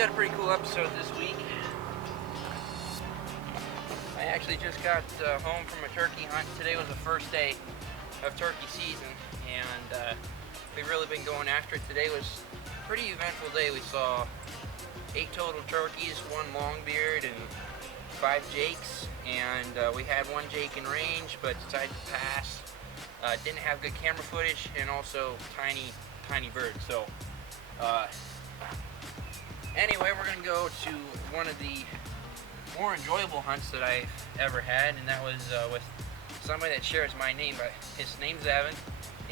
got a pretty cool episode this week. I actually just got home from a turkey hunt. Today was the first day of turkey season, and we've really been going after it. Today was a pretty eventful day. We saw 8 total turkeys, 1 longbeard, and 5 jakes, and we had 1 jake in range, but decided to pass. Didn't have good camera footage, and also tiny birds. So anyway, we're gonna go to one of the more enjoyable hunts that I've ever had, and that was with somebody that shares my name. But his name's Evan,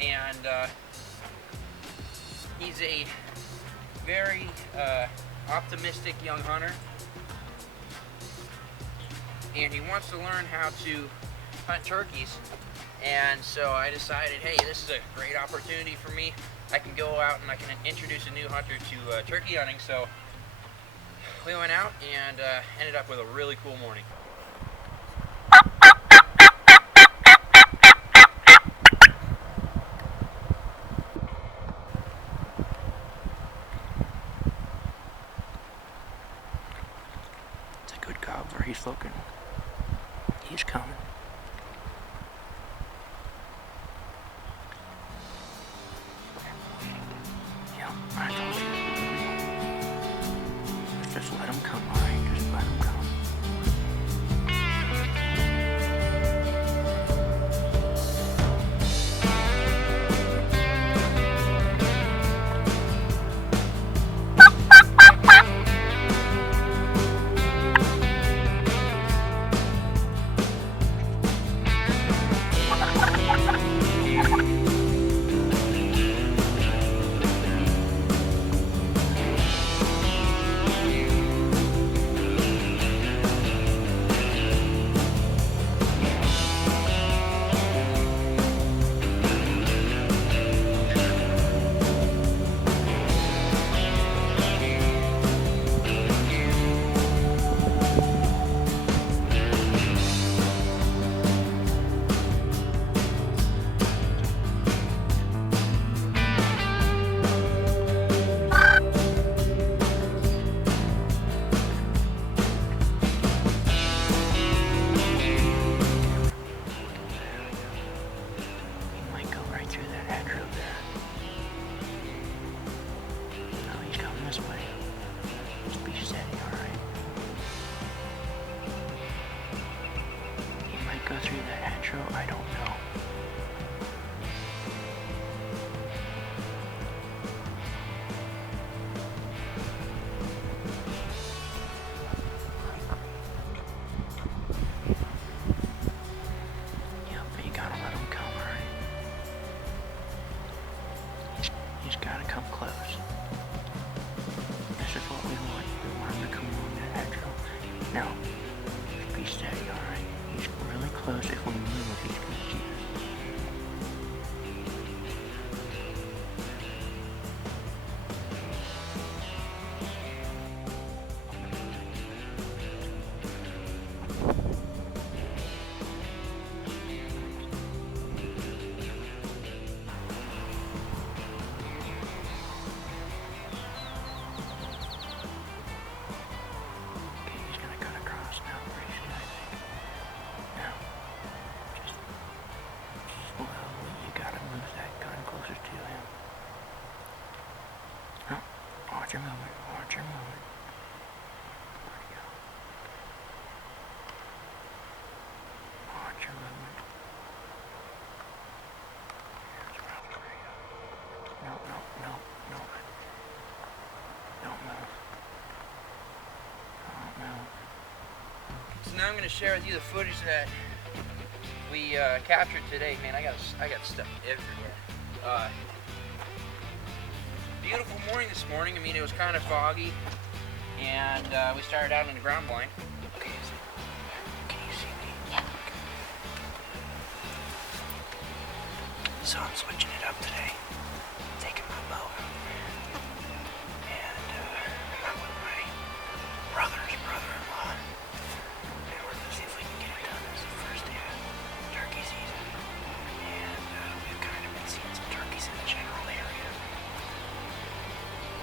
and he's a very optimistic young hunter, and he wants to learn how to hunt turkeys. And so I decided, hey, this is a great opportunity for me. I can go out and I can introduce a new hunter to turkey hunting. So we went out and ended up with a really cool morning. It's a good gobbler. He's looking. He's coming. Yeah, I told you. Just let him come, alright? Just let him come. Go through that hedgerow, I don't know. Yeah, but you gotta let him come, alright? He's gotta come close. This is what we want. We want him to come along that hedgerow. Now, be steady, alright? He's really close. If we move, he's going to see us. Okay, he's going to cut across now, pretty soon, I think. Now, just slowly, you gotta move that gun closer to him. Oh, watch your movement, watch your movement. There you go. Watch your movement. There you go. No. Don't move. Don't move. So now I'm going to share with you the footage that we captured today. Man, I got stuff everywhere. Beautiful morning this morning. I mean, it was kind of foggy, and we started out in the ground blind. Okay, can you see me? Yeah. So I'm switching it up today. Taking my bow out there, and I'm with my brother's brother-in-law. And we're gonna see if we can get it done. This is the first day of turkey season, and we've kind of been seeing some turkeys in the general area.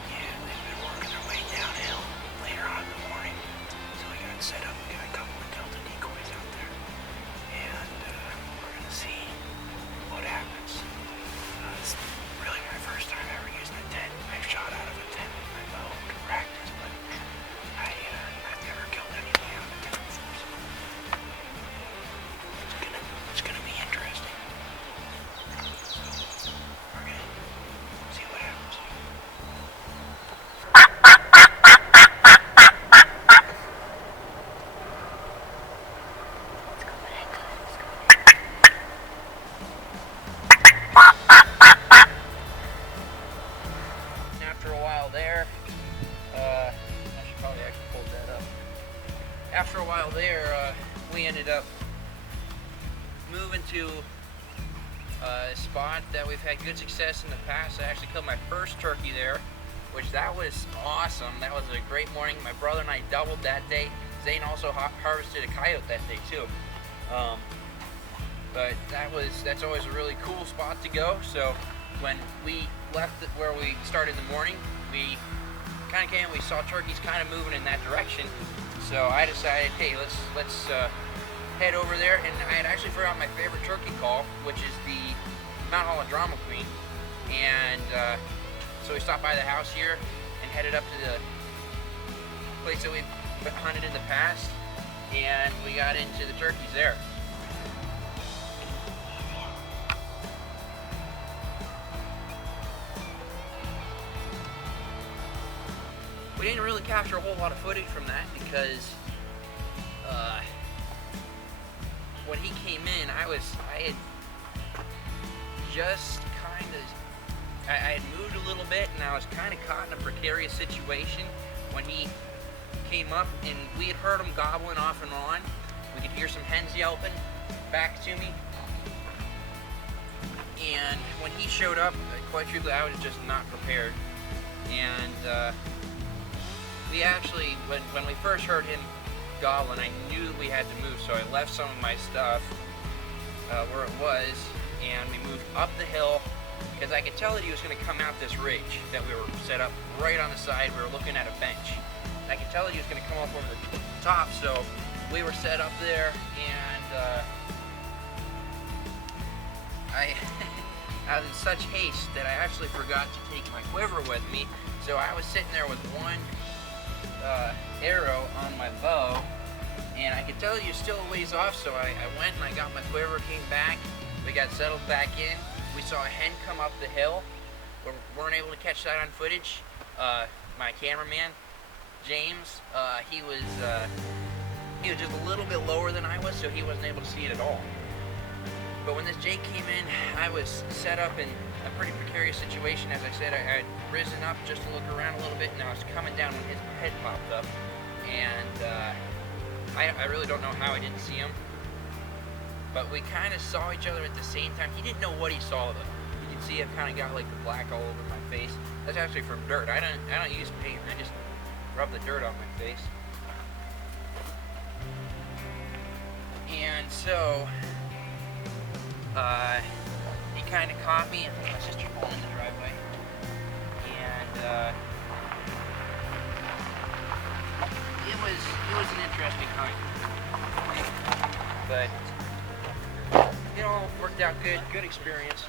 Yeah, they've been working their way downhill. after a while there, we ended up moving to a spot that we've had good success in the past. I actually killed my first turkey there, which that was awesome. That was a great morning. My brother and I doubled that day. Zane also harvested a coyote that day too. But that's always a really cool spot to go. So when we left where we started in the morning, we kind of came, we saw turkeys kind of moving in that direction. So I decided, hey, let's head over there. And I had actually forgotten my favorite turkey call, which is the Mount Holland Drama Queen. And so we stopped by the house here and headed up to the place that we've hunted in the past, and we got into the turkeys there. We didn't really capture a whole lot of footage from that because when he came in, I had just I had moved a little bit, and I was kind of caught in a precarious situation when he came up, and we had heard him gobbling off and on. We could hear some hens yelping back to me, and when he showed up, quite truthfully, I was just not prepared. And we actually, when we first heard him gobbling, I knew that we had to move, so I left some of my stuff where it was, and we moved up the hill, because I could tell that he was going to come out this ridge that we were set up right on the side. We were looking at a bench. I could tell that he was going to come up over the top, so we were set up there, and I was in such haste that I actually forgot to take my quiver with me. So I was sitting there with one arrow on my bow, and I could tell he was still a ways off, so I went and I got my quiver, came back, we got settled back in. We saw a hen come up the hill. We weren't able to catch that on footage. My cameraman, James, he was just a little bit lower than I was, so he wasn't able to see it at all. But when this Jake came in, I was set up in a pretty precarious situation. As I said, I had risen up just to look around a little bit, and I was coming down when his head popped up. And I really don't know how I didn't see him. But we kind of saw each other at the same time. He didn't know what he saw though. You can see I've kind of got like the black all over my face. That's actually from dirt. I don't use paint. I just rub the dirt on my face. And so he kind of caught me. My sister pulled in the driveway, and it was an interesting hunt. But you know, worked out good experience.